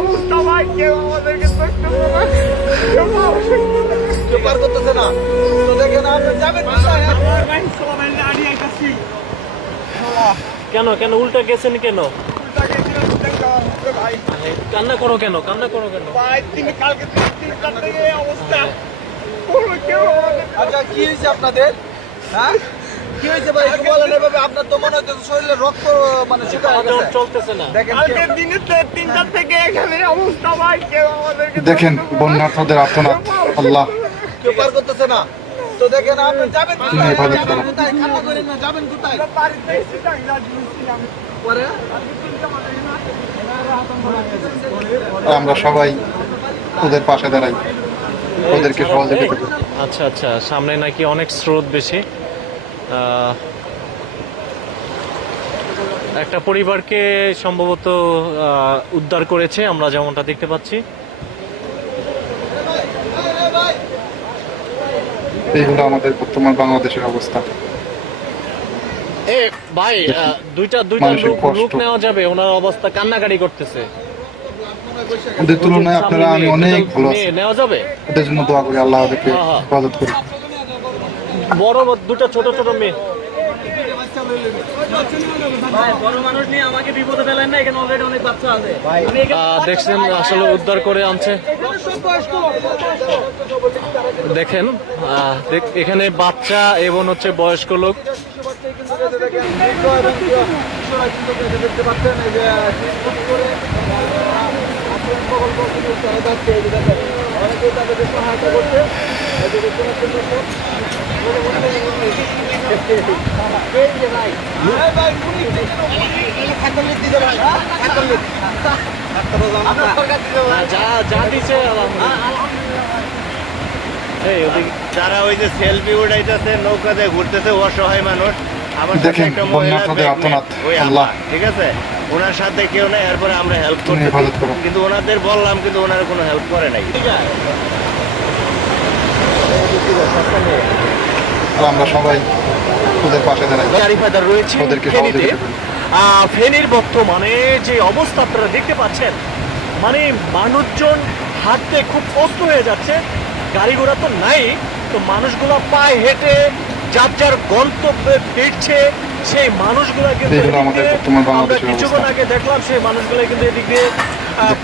অবস্থা ভাই, কেউ আমাদেরকে পার করতেছে না তো দেখেন আপনি যাবেন কোথায়? ভাই সবাই দাঁড়িয়ে আইতাছি। কেন কেন উল্টা গেছেন কেন? ভাই কান্না করো কেন, কান্না করো কেন? ভাই কালকে 3টা থেকে এই অবস্থা, কোনো কেউ আমাদের আচ্ছা কি হয়েছে আপনাদের? হ্যাঁ কি হয়েছে ভাই একটু বলেন এভাবে। আপনার তো মনে হচ্ছে শরীরে রক্ত মানে শুকায় হাঁটাও গেছে। চলতেছে না। দেখেন কালকে দিনে 3টা থেকে এখানে অবস্থা ভাই, কেউ আমাদেরকে দেখেন বন্যার্থদের আর্তনাদ। আল্লাহ কেউ পার করতেছে না তো দেখেন আপনি যাবেন তুমি কোথায়? হেফাজত যাবেন করো। কোথায়? খান্না করেন না, যাবেন কোথায়? বাড়িতে এসে ছিলাম পরে কালকে 3টা মাথায় না আর আমরা সবাই ওদের পাশে দাঁড়াই, ওদেরকে সহযোগিতা করি। আচ্ছা আচ্ছা, সামনে নাকি অনেক স্রোত বেশি। একটা পরিবারকে সম্ভবত উদ্ধার করেছে, আমরা যেমনটা দেখতে পাচ্ছি। এই হলো আমাদের বর্তমান বাংলাদেশের অবস্থা। এ ভাই, দুইটা দুইটা মানুষের লোক কষ্ট। লোক নেওয়া যাবে? ওনার অবস্থা কান্নাকাটি করতেছে। ওদের তুলনায় আপনারা আমি অনেক ভালো আছি। নেওয়া যাবে? ওদের জন্য দোয়া করি, আল্লাহ ওদেরকে হ্যাঁ, হ্যাঁ। হেফাজত করি। বড় দুটা ছোট ছোট মেয়ে। দেখছেন আসলে উদ্ধার করে আনছে। দেখেন এখানে বাচ্চা এবং হচ্ছে বয়স্ক লোক। দেখতে পাচ্ছেন এই যে করে প্রকল্প কিন্তু চলে যাচ্ছে। এই যে দেখেন অনেকেই তাদেরকে সহায়তা করছে। এই যে দেখতে পাচ্ছেন দর্শক। এই যে ভাই ভাই পুলিশ খাদ্যলিত দিতে ভাই খাদ্যলিত আপনার সরকার দিতে ভাই। যা যা দিছে এই ওদিকে যারা ওই যে সেলফি উঠাইতেছে, নৌকাতে ঘুরতেছে, অসহায় মানুষ। আমার সাথে দেখেন একটা মহিলা বন্যার্থদের আর্তনাদ। ওই আল্লাহ আপা, ঠিক আছে, ওনার সাথে কেউ নেই, এরপরে আমরা হেল্প তুমি করতে হেফাজত করো। কিন্তু ওনাদের বললাম, কিন্তু ওনারা কোনো হেল্প করে নাই। আর আমরা সবাই ওদের পাশে দাঁড়াই, গাড়িফাদার রয়েছে ওদেরকে ফেনীতে। সহযোগিতা করি। ফেনীর বর্তমানে যে অবস্থা আপনারা দেখতে পাচ্ছেন, মানে মানুষজন হাঁটতে খুব কষ্ট হয়ে যাচ্ছে। গাড়ি ঘোড়া তো নাই, তো মানুষগুলো পায়ে হেঁটে যার যার গন্তব্যে ফিরছে। সেই মানুষগুলো কিন্তু এই হলো আমাদের বর্তমান আমরা বাংলাদেশের কিছুক্ষণ অবস্থা। আগে দেখলাম, সেই মানুষগুলো কিন্তু এদিক দিয়ে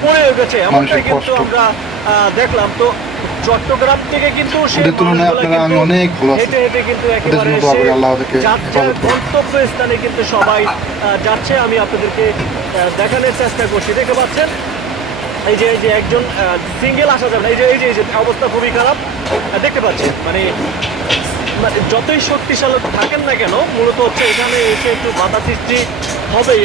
পড়ে গেছে, এমনটাই মানুষের কিন্তু কষ্ট। আমরা দেখলাম। তো চট্টগ্রাম থেকে কিন্তু সেই ওদের তুলনায় মানুষগুলো আপনারা আমি কিন্তু অনেক ভালো আছি। হেঁটে হেঁটে কিন্তু ওদের একেবারে জন্য দোয়া এসে করি, আল্লাহ ওদেরকে যার যার হেফাজত করুন। গন্তব্য স্থানে কিন্তু সবাই যাচ্ছে। আমি আপনাদেরকে দেখানোর চেষ্টা করছি। দেখতে পাচ্ছেন এই যে একজন সিঙ্গেল আসা যাবে না। এই যে অবস্থা খুবই খারাপ। দেখতে পাচ্ছেন মানে যতই শক্তিশালী থাকেন না কেন, মূলত হচ্ছে এখানে এসে একটু বাধা সৃষ্টি হবেই।